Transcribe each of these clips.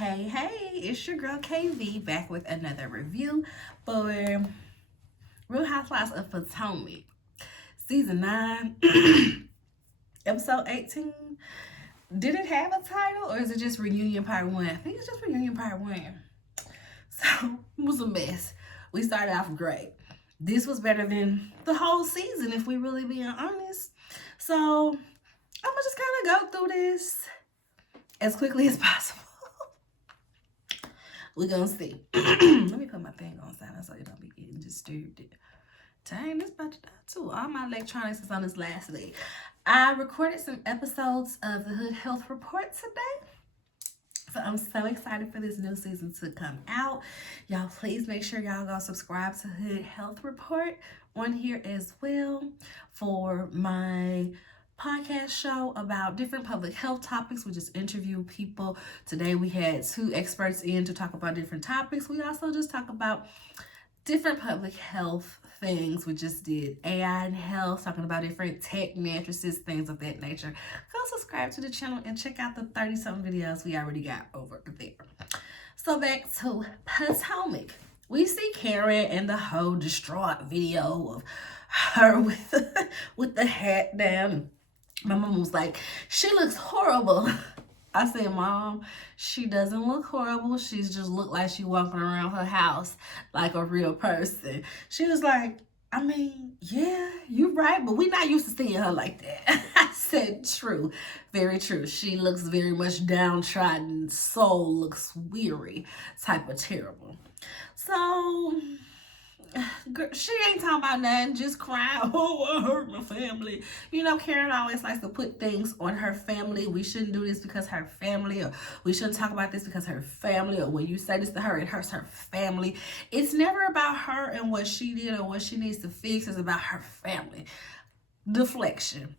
Hey, it's your girl KV back with another review for Real Housewives of Potomac, Season 9, Episode 18. Did it have a title or is it just Reunion Part 1? I think it's just Reunion Part 1. So, it was a mess. We started off great. This was better than the whole season, if we really being honest. So, I'm gonna just kind of go through this as quickly as possible. We're gonna see. Let me put my thing on silent so you don't be getting disturbed. Dang, this about to die too. All my electronics is on this last leg. I recorded some episodes of the Hood Health Report today. So I'm so excited for this new season to come out. Y'all please make sure y'all go subscribe to Hood Health Report on here as well for my podcast show about different public health topics. We just interview people. Today we had 2 experts in to talk about different topics. We also just talk about different public health things. We just did AI and health, talking about different tech mattresses, things of that nature. Go subscribe to the channel and check out the 30-something videos we already got over there. So back to Potomac. We see Karen and the whole distraught video of her with the hat down. My mom was like, she looks horrible. I said, Mom, she doesn't look horrible. She's just looked like she walking around her house like a real person. She was like, I mean, yeah, you're right, but we're not used to seeing her like that. I said, true, very true. She looks very much downtrodden, soul looks weary, type of terrible. So, she ain't talking about nothing, just crying, oh, I hurt my family. You know, Karen always likes to put things on her family. We shouldn't do this because her family, or we shouldn't talk about this because her family, or when you say this to her, it hurts her family. It's never about her and what she did or what she needs to fix. It's about her family. Deflection.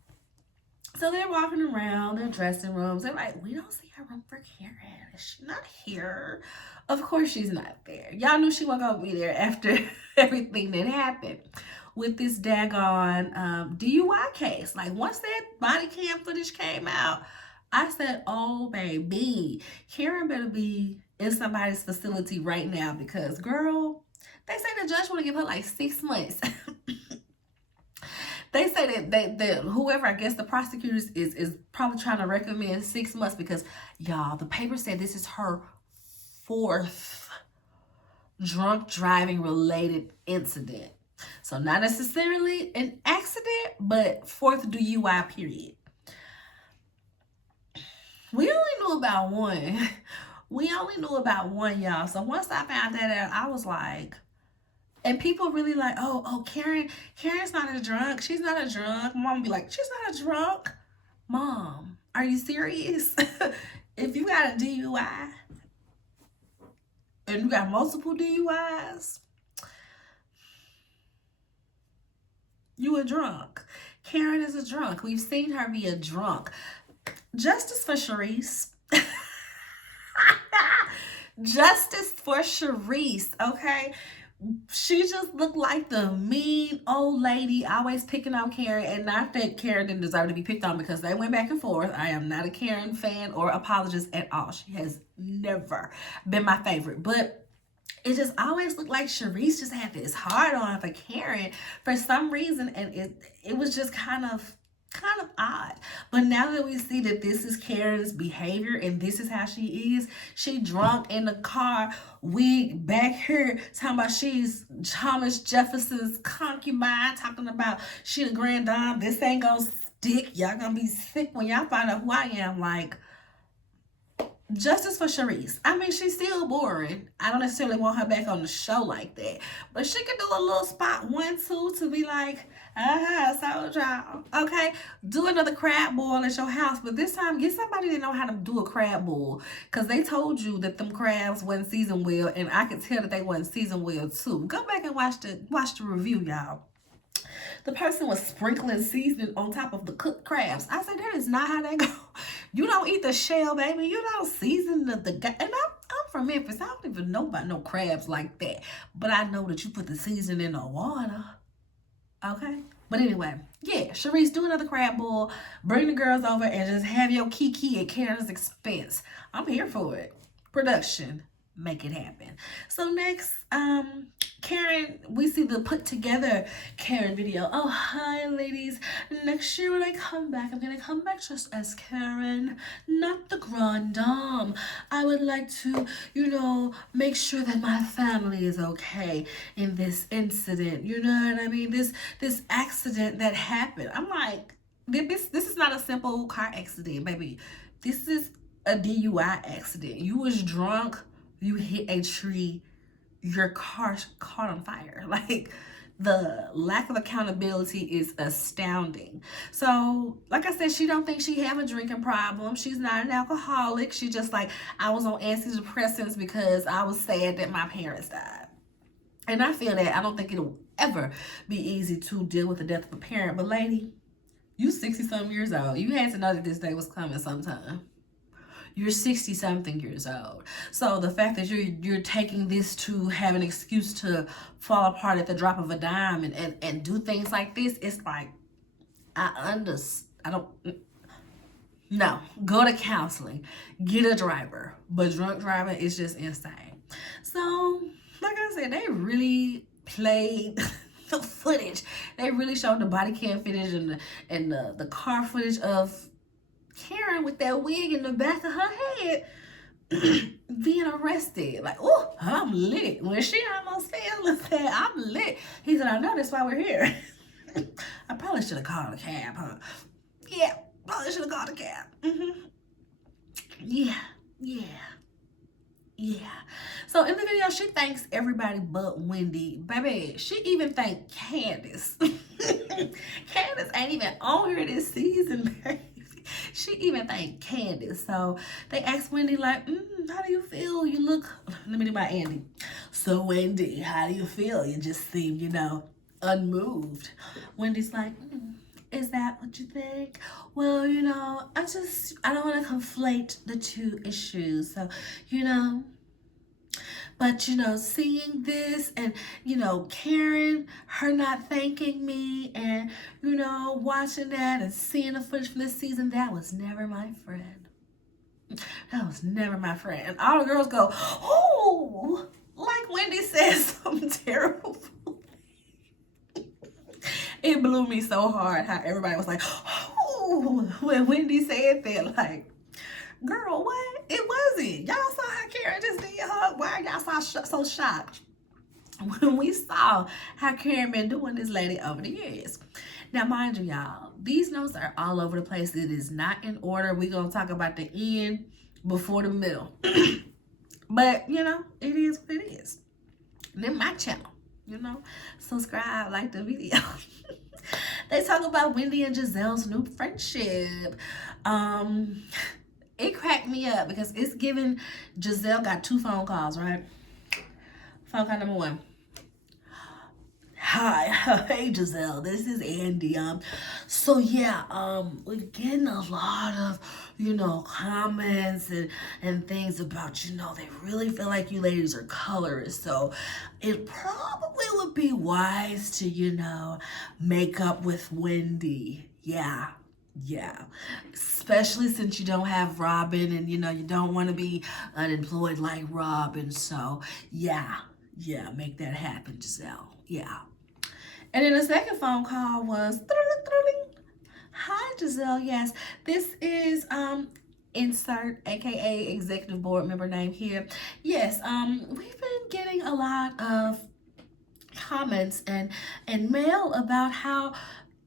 So they're walking around their dressing rooms. They're like, we don't see a room for Karen. Is she not here? Of course she's not there. Y'all knew she wasn't going to be there after everything that happened with this daggone DUI case. Like, once that body cam footage came out, I said, oh, baby, Karen better be in somebody's facility right now because, girl, they say the judge want to give her like 6 months. They say that whoever, I guess the prosecutors is probably trying to recommend 6 months because, y'all, the paper said this is her 4th drunk driving related incident. So not necessarily an accident, but 4th DUI period. We only knew about one. We only knew about one, y'all. So once I found that out, I was like, and people really like, oh, Karen's not a drunk. She's not a drunk. Mom be like, she's not a drunk. Mom, are you serious? If you got a DUI and you got multiple DUIs, you a drunk. Karen is a drunk. We've seen her be a drunk. Justice for Sharice. Justice for Sharice, okay? She just looked like the mean old lady always picking on Karen, and not that Karen didn't deserve to be picked on because they went back and forth. I am not a Karen fan or apologist at all. She has never been my favorite, but it just always looked like Sharice just had this hard on for Karen for some reason, and it was just kind of odd. But now that we see that this is Karen's behavior and this is how she is, she drunk in the car, wig back here, talking about she's Thomas Jefferson's concubine, talking about she the grand dame, this ain't gonna stick, y'all gonna be sick when y'all find out who I am. Like, justice for Sharice. I mean, she's still boring. I don't necessarily want her back on the show like that, but she could do a little spot 1, 2 to be like, so y'all, okay, do another crab boil at your house, but this time get somebody that know how to do a crab boil, because they told you that them crabs wasn't seasoned well, and I could tell that they wasn't seasoned well too. Go back and watch the review, y'all. The person was sprinkling seasoning on top of the cooked crabs. I said, that is not how they go. You don't eat the shell, baby. You don't season the and I'm from Memphis. I don't even know about no crabs like that, but I know that you put the seasoning in the water. Okay, but anyway, yeah, Sharice, do another crab boil, bring the girls over, and just have your kiki at Karen's expense. I'm here for it. production, make it happen. So next, Karen, we see the put together Karen video. Oh, hi ladies. Next year when I come back, I'm gonna come back just as Karen, not the grand dame. I would like to, make sure that my family is okay in this incident. You know what I mean? This accident that happened. I'm like, this is not a simple car accident, baby. This is a DUI accident. You was drunk, you hit a tree, your car caught on fire. Like, the lack of accountability is astounding. So, like I said, she don't think she have a drinking problem. She's not an alcoholic. She just like, I was on antidepressants because I was sad that my parents died. And I feel that I don't think it'll ever be easy to deal with the death of a parent. But lady, you 60-something years old. You had to know that this day was coming sometime. You're 60-something years old. So the fact that you're taking this to have an excuse to fall apart at the drop of a dime and do things like this, it's like, no, go to counseling, get a driver. But drunk driving is just insane. So, like I said, they really played the footage. They really showed the body cam footage and the car footage of Karen with that wig in the back of her head being arrested. Like, oh, I'm lit. When she almost fell and said, I'm lit, he said, I know, that's why we're here. I probably should have called a cab, huh? Yeah, probably should have called a cab. Yeah. So in the video, she thanks everybody but Wendy. Baby, she even thanked Candace. Candace ain't even on here this season, baby. She even thanked Candace. So they asked Wendy, like, how do you feel? You look, let me do my Andy. So Wendy, how do you feel? You just seem, unmoved. Wendy's like, is that what you think? Well, I don't want to conflate the two issues. So, but, seeing this and, Karen, her not thanking me and, watching that and seeing the footage from this season, that was never my friend. That was never my friend. And all the girls go, oh, like Wendy said something terrible. It blew me so hard how everybody was like, oh, when Wendy said that, like, girl, what? It wasn't. Y'all saw how Karen just did her. Why y'all so shocked when we saw how Karen been doing this lady over the years? Now, mind you, y'all, these notes are all over the place. It is not in order. We're going to talk about the end before the middle. But, it is what it is. Then my channel, subscribe, like the video. They talk about Wendy and Giselle's new friendship. It cracked me up because it's given. Giselle got 2 phone calls, right? Phone call number 1. Hi, hey Giselle, this is Andy. So yeah, we're getting a lot of, comments and things about, they really feel like you ladies are colorists. So it probably would be wise to, make up with Wendy. Yeah. Especially since you don't have Robin and, you don't want to be unemployed like Robin. So yeah, make that happen, Giselle. Yeah. And then the second phone call was, hi, Giselle. Yes, this is insert, aka executive board member name here. Yes, we've been getting a lot of comments and mail about how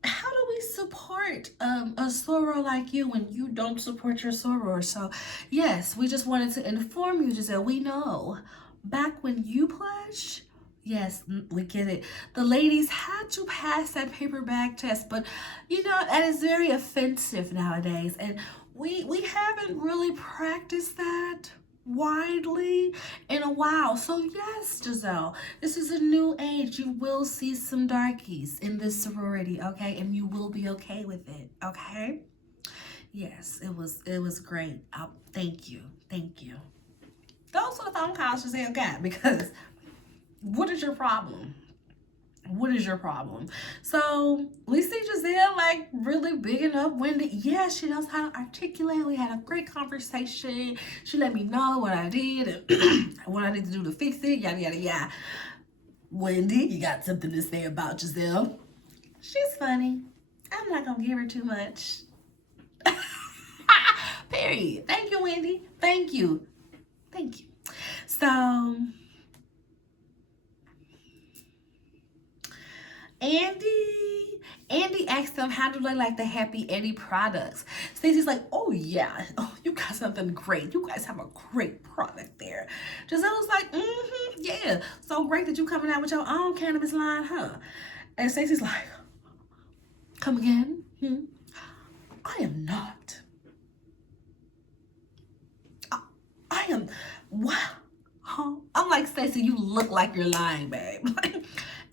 do we support a soror like you when you don't support your soror. So yes, we just wanted to inform you, Giselle. We know back when you pledged. Yes, we get it. The ladies had to pass that paper bag test, but that is very offensive nowadays, and we haven't really practiced that widely in a while. So yes, Giselle, this is a new age. You will see some darkies in this sorority, okay? And you will be okay with it, okay? Yes, it was great. Thank you. Those are the phone calls Giselle got, because what is your problem? What is your problem? So we see Giselle like really bigging up Wendy. Yeah, she knows how to articulate. We had a great conversation. She let me know what I did and what I need to do to fix it. Yada yada yada. Wendy, you got something to say about Giselle? She's funny. I'm not gonna give her too much. Period. Thank you, Wendy. Thank you. Thank you. So Andy asked them how do they like the Happy Eddie products. Stacey's like, oh yeah, oh you got something great. You guys have a great product there. Giselle was like, yeah, so great that you coming out with your own cannabis line, huh? And Stacey's like, come again? I am not. I am. Wow. Huh? I'm like, Stacey, you look like you're lying, babe. Like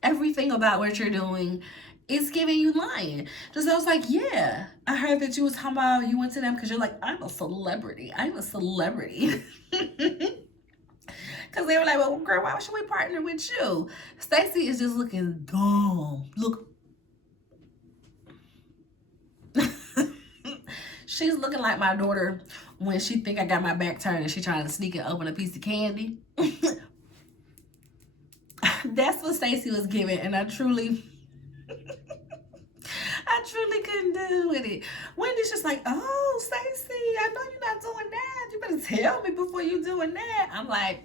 everything about what you're doing is giving you lying. Just I was like, yeah, I heard that you was talking about you went to them because you're like, I'm a celebrity. I'm a celebrity. Because they were like, well, girl, why should we partner with you? Stacey is just looking dumb. Look. She's looking like my daughter when she think I got my back turned and she trying to sneak and open a piece of candy. That's what Stacey was giving, and I truly couldn't do with it. Wendy's just like, oh, Stacey, I know you're not doing that. You better tell me before you doing that. I'm like,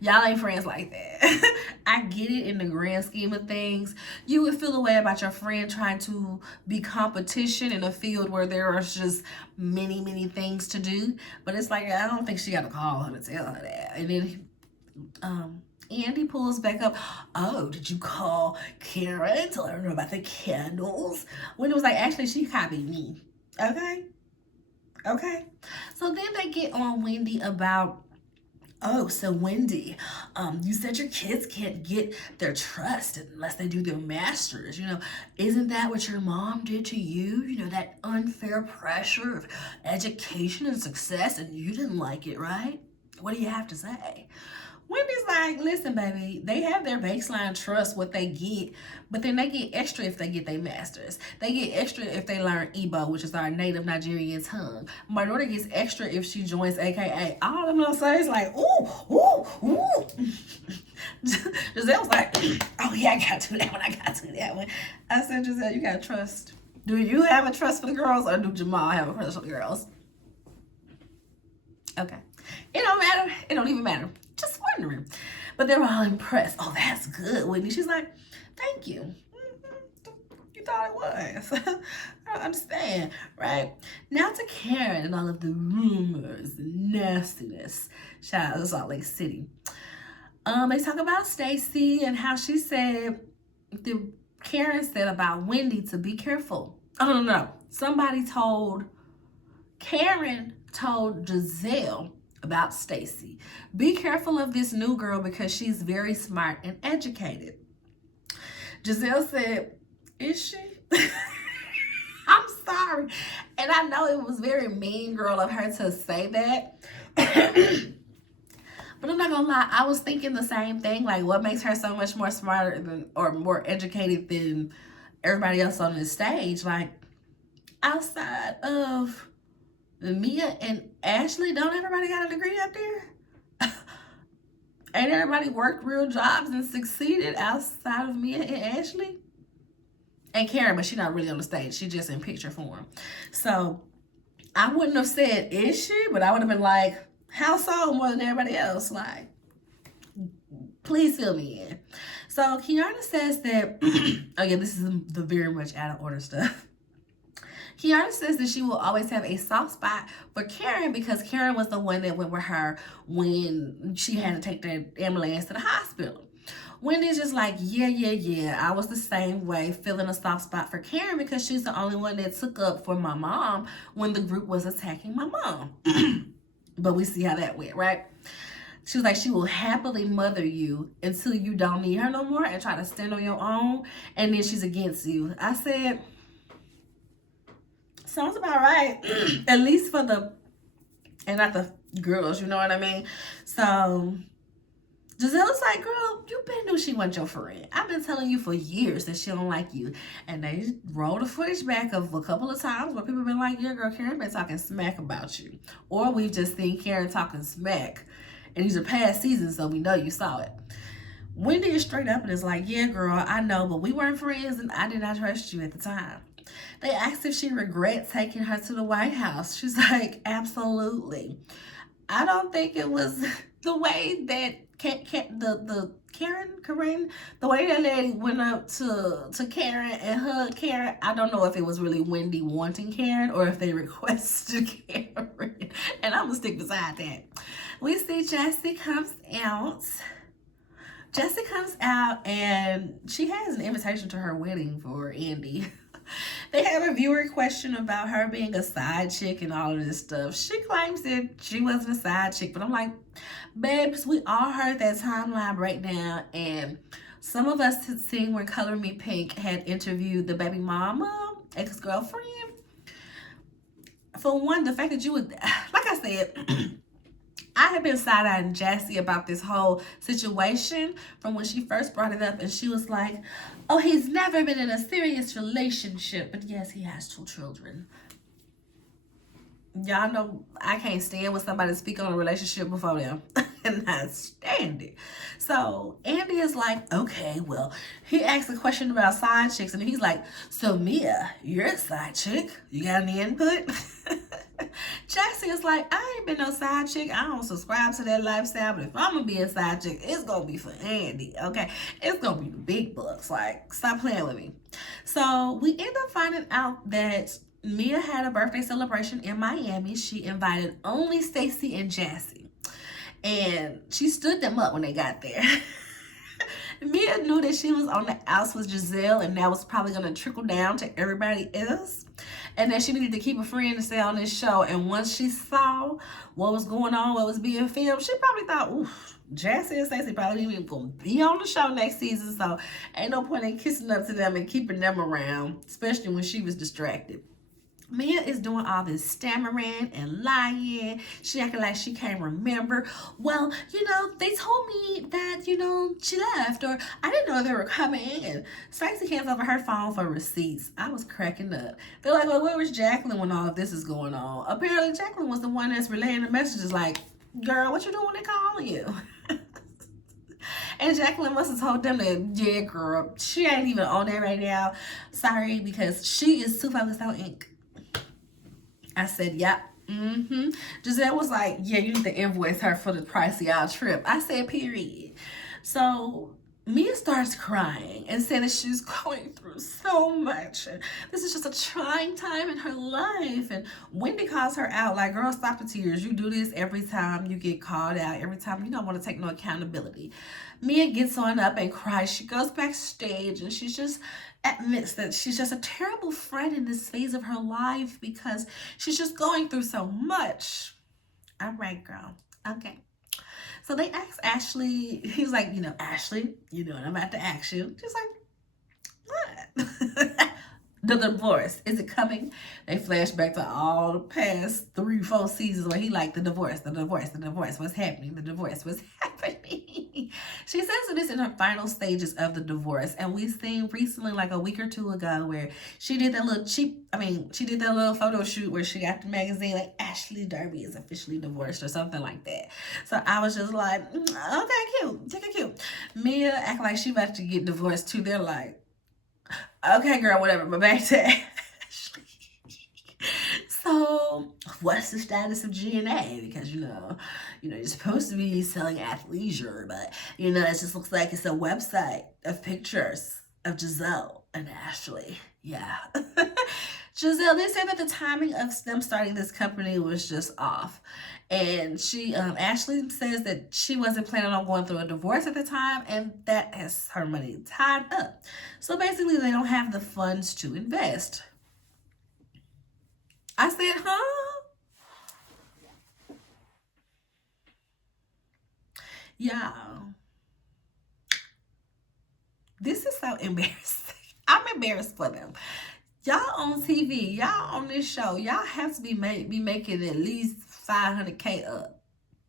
y'all ain't friends like that. I get it in the grand scheme of things. You would feel a way about your friend trying to be competition in a field where there are just many, many things to do. But it's like, I don't think she got to call her to tell her that. And then Andy pulls back up. Oh, did you call Karen to let her know about the candles? When it was like, actually, she copied me. Okay. So then they get on Wendy about, oh, so Wendy, you said your kids can't get their trust unless they do their masters. You know, isn't that what your mom did to you? You know, that unfair pressure of education and success, and you didn't like it, right? What do you have to say? Wendy's like, listen, baby, they have their baseline trust, what they get, but then they get extra if they get their masters. They get extra if they learn Igbo, which is our native Nigerian tongue. My daughter gets extra if she joins AKA. All I'm gonna say is like, ooh. Giselle was like, oh yeah, I gotta do that one. I said, Giselle, you gotta trust. Do you have a trust for the girls, or do Jamal have a trust for the girls? Okay. It don't matter. It don't even matter. Just wondering. But they were all impressed. Oh, that's good, Whitney. She's like, thank you. You thought it was. I don't understand, right? Now to Karen and all of the rumors and nastiness. Shout out to Salt Lake City. They talk about Stacey and how she said, Karen said about Wendy to be careful. Oh, no. Karen told Giselle about Stacey. Be careful of this new girl because she's very smart and educated. Giselle said, is she? I'm sorry. And I know it was very mean girl of her to say that. But I'm not gonna lie, I was thinking the same thing. Like, what makes her so much more smarter than, or more educated than everybody else on this stage? Like, outside of Mia and Ashley, don't everybody got a degree up there? Ain't everybody worked real jobs and succeeded outside of Mia and Ashley? And Karen, but she's not really on the stage. She's just in picture form. So I wouldn't have said, is she? But I would have been like, how so more than everybody else? Like, please fill me in. So Kiana says that, oh yeah, this is the very much out of order stuff. Kiana says that she will always have a soft spot for Karen because Karen was the one that went with her when she had to take the ambulance to the hospital. Wendy's just like, yeah. I was the same way, feeling a soft spot for Karen because she's the only one that took up for my mom when the group was attacking my mom. But we see how that went, right? She was like, she will happily mother you until you don't need her no more and try to stand on your own. And then she's against you. I said, sounds about right. At least for the, and not the girls, you know what I mean? So Giselle's like, girl, you been knew she wasn't your friend. I've been telling you for years that she don't like you. And they roll the footage back of a couple of times where people been like, yeah, girl, Karen been talking smack about you. Or we've just seen Karen talking smack. And these are past seasons, so we know you saw it. Wendy is straight up and is like, yeah, girl, I know, but we weren't friends and I did not trust you at the time. They asked if she regrets taking her to the White House. She's like, absolutely. I don't think it was the way that Karen, the way that lady went up to Karen and hugged Karen. I don't know if it was really Wendy wanting Karen or if they requested Karen. And I'm gonna stick beside that. We see Jessie comes out. Jessie comes out and she has an invitation to her wedding for Andy. They have a viewer question about her being a side chick and all of this stuff. She claims that she wasn't a side chick, but I'm like, babes, we all heard that timeline breakdown, and some of us had seen when Color Me Pink had interviewed the baby mama, ex-girlfriend. For one, the fact that you would, like I said, I had been side-eyeing Jessie about this whole situation from when she first brought it up, and she was like, oh, he's never been in a serious relationship, but yes, he has 2 children. Y'all know I can't stand when somebody speak on a relationship before them. And not stand it. So Andy is like, okay, well, he asked a question about side chicks, and he's like, so Mia, you're a side chick. You got any input? Jessie is like, I ain't been no side chick. I don't subscribe to that lifestyle, but if I'm gonna be a side chick, it's gonna be for Andy, okay? It's gonna be the big bucks. Like, stop playing with me. So we end up finding out that Mia had a birthday celebration in Miami. She invited only Stacey and Jessie. And she stood them up when they got there. Mia knew that she was on the outs with Giselle, and that was probably going to trickle down to everybody else. And that she needed to keep a friend to stay on this show. And once she saw what was going on, what was being filmed, she probably thought, oof, Jessie and Stacey probably even going to be on the show next season. So ain't no point in kissing up to them and keeping them around, especially when she was distracted. Mia is doing all this stammering and lying. She acting like she can't remember. Well, they told me that, she left, or I didn't know they were coming. And Stacey hands over her phone for receipts. I was cracking up. They're like, well, where was Jacqueline when all of this is going on? Apparently, Jacqueline was the one that's relaying the messages like, girl, what you doing when they calling you? And Jacqueline must have told them that, yeah, girl, she ain't even on there right now. Sorry, because she is too focused on ink. I said, yep. Giselle was like, yeah, you need to invoice her for the price of y'all trip. I said, period. So Mia starts crying and said that she's going through so much. And this is just a trying time in her life. And Wendy calls her out like, girl, stop the tears. You do this every time you get called out, every time you don't want to take no accountability. Mia gets on up and cries. She goes backstage and she just admits that she's just a terrible friend in this phase of her life because she's just going through so much. All right, girl. Okay. So they asked Ashley, he's like, Ashley, what I'm about to ask you. She's like, what? The divorce, is it coming? They flash back to all the past 3-4 seasons where he like, the divorce, what's happening? The divorce, what's happening? She says that it's in her final stages of the divorce, and we've seen recently, like a week or 2 ago, where she did that little photo shoot where she got the magazine like, Ashley Derby is officially divorced or something like that. So I was just like, okay, cute. Mia act like she about to get divorced too. They're like, okay, girl, whatever, but back to Ashley. So, what's the status of G&A? Because, you're supposed to be selling athleisure, but, it just looks like it's a website of pictures of Giselle and Ashley. Yeah. Giselle, they said that the timing of them starting this company was just off. And Ashley says that she wasn't planning on going through a divorce at the time, and that has her money tied up. So basically, they don't have the funds to invest. I said, huh? Y'all, this is so embarrassing. I'm embarrassed for them. Y'all on TV, y'all on this show, y'all have to be making at least $500K up,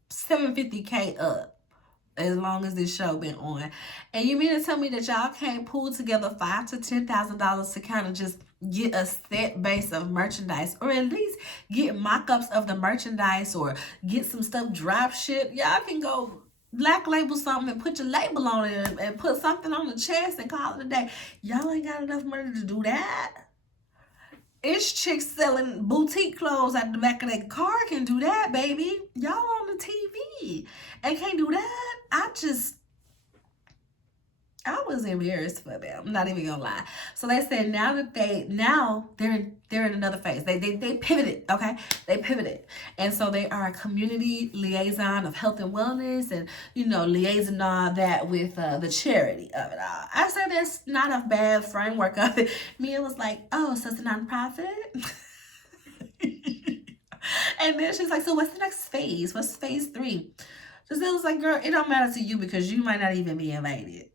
$750K up. as long as this show been on. And you mean to tell me that y'all can't pull together $5,000 to $10,000 to kind of just get a set base of merchandise, or at least get mock-ups of the merchandise, or get some stuff drop ship? Y'all can go black label something and put your label on it, and put something on the chest and call it a day. Y'all ain't got enough money to do that. It's chicks selling boutique clothes at the back of their car can do that, baby. Y'all on the TV and can't do that. I was embarrassed for them. I'm not even gonna lie. So they said now they're in another phase. They pivoted, okay? They pivoted. And so they are a community liaison of health and wellness, and liaison all that with the charity of it all. I said that's not a bad framework of it. Mia was like, oh, so it's a nonprofit? And then she's like, so what's the next phase? What's phase 3? Giselle was like, girl, it don't matter to you because you might not even be invited.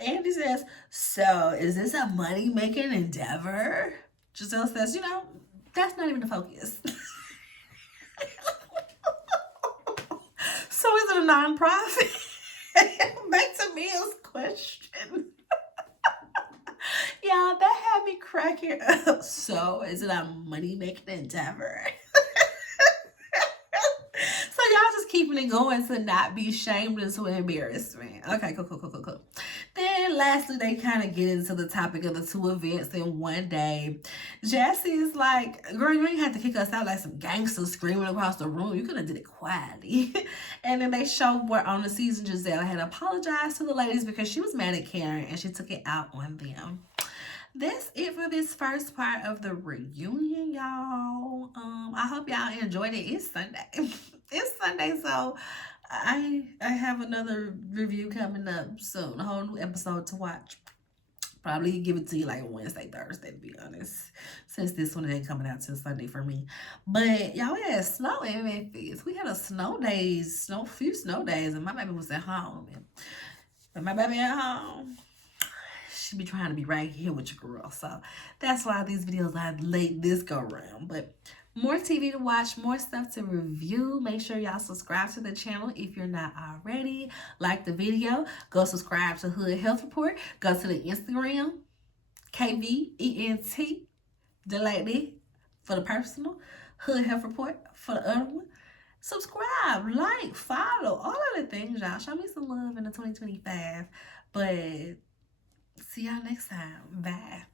Andy says, so is this a money-making endeavor? Giselle says, that's not even the focus. So is it a nonprofit? Back to Mia's question. Yeah, that had me cracking up. So is it a money-making endeavor? So y'all just keeping it going to not be shamed and to embarrass me. Okay, cool. Then lastly, they kind of get into the topic of the 2 events in one day. Jassy is like, girl, you ain't have to kick us out like some gangsters screaming across the room. You could have did it quietly. And then they show where on the season Giselle had apologized to the ladies because she was mad at Karen and she took it out on them. That's it for this first part of the reunion, y'all. I hope y'all enjoyed it. It's Sunday. It's Sunday, so I have another review coming up soon. A whole new episode to watch. Probably give it to you like Wednesday, Thursday, to be honest. Since this one ain't coming out till Sunday for me. But y'all, we had snow in Memphis. We had a few snow days, and my baby was at home. And my baby at home, she be trying to be right here with your girl. So that's why these videos are late this go round. But more TV to watch, more stuff to review. Make sure y'all subscribe to the channel if you're not already. Like the video. Go subscribe to Hood Health Report. Go to the Instagram, KVENT, Delaney for the personal. Hood Health Report for the other one. Subscribe, like, follow, all of the things, y'all. Show me some love in the 2025. But see y'all next time. Bye.